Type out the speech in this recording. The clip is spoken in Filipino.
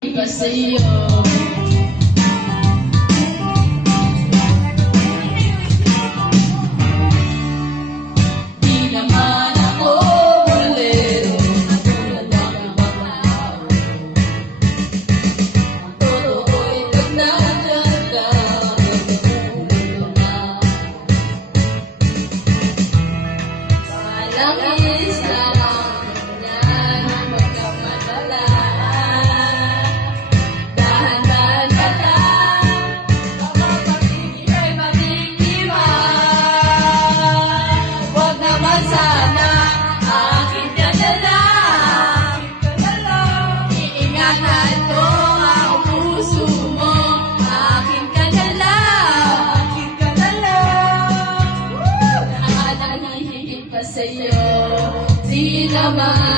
Iba sa'yo. Di naman ako bolero, tulad ng ibang tao. Ang totoo'y nagdadagdag, nagmumulo na. Malangis lang yan ang magkamadala. Dahan-dahan ka lang, baka pag-ibig ay matikiman. Huwag naman sana, akin ka na lang. Iingatan ko ang puso mo, akin ka na lang. Nakakahihigit pa sa'yo, di naman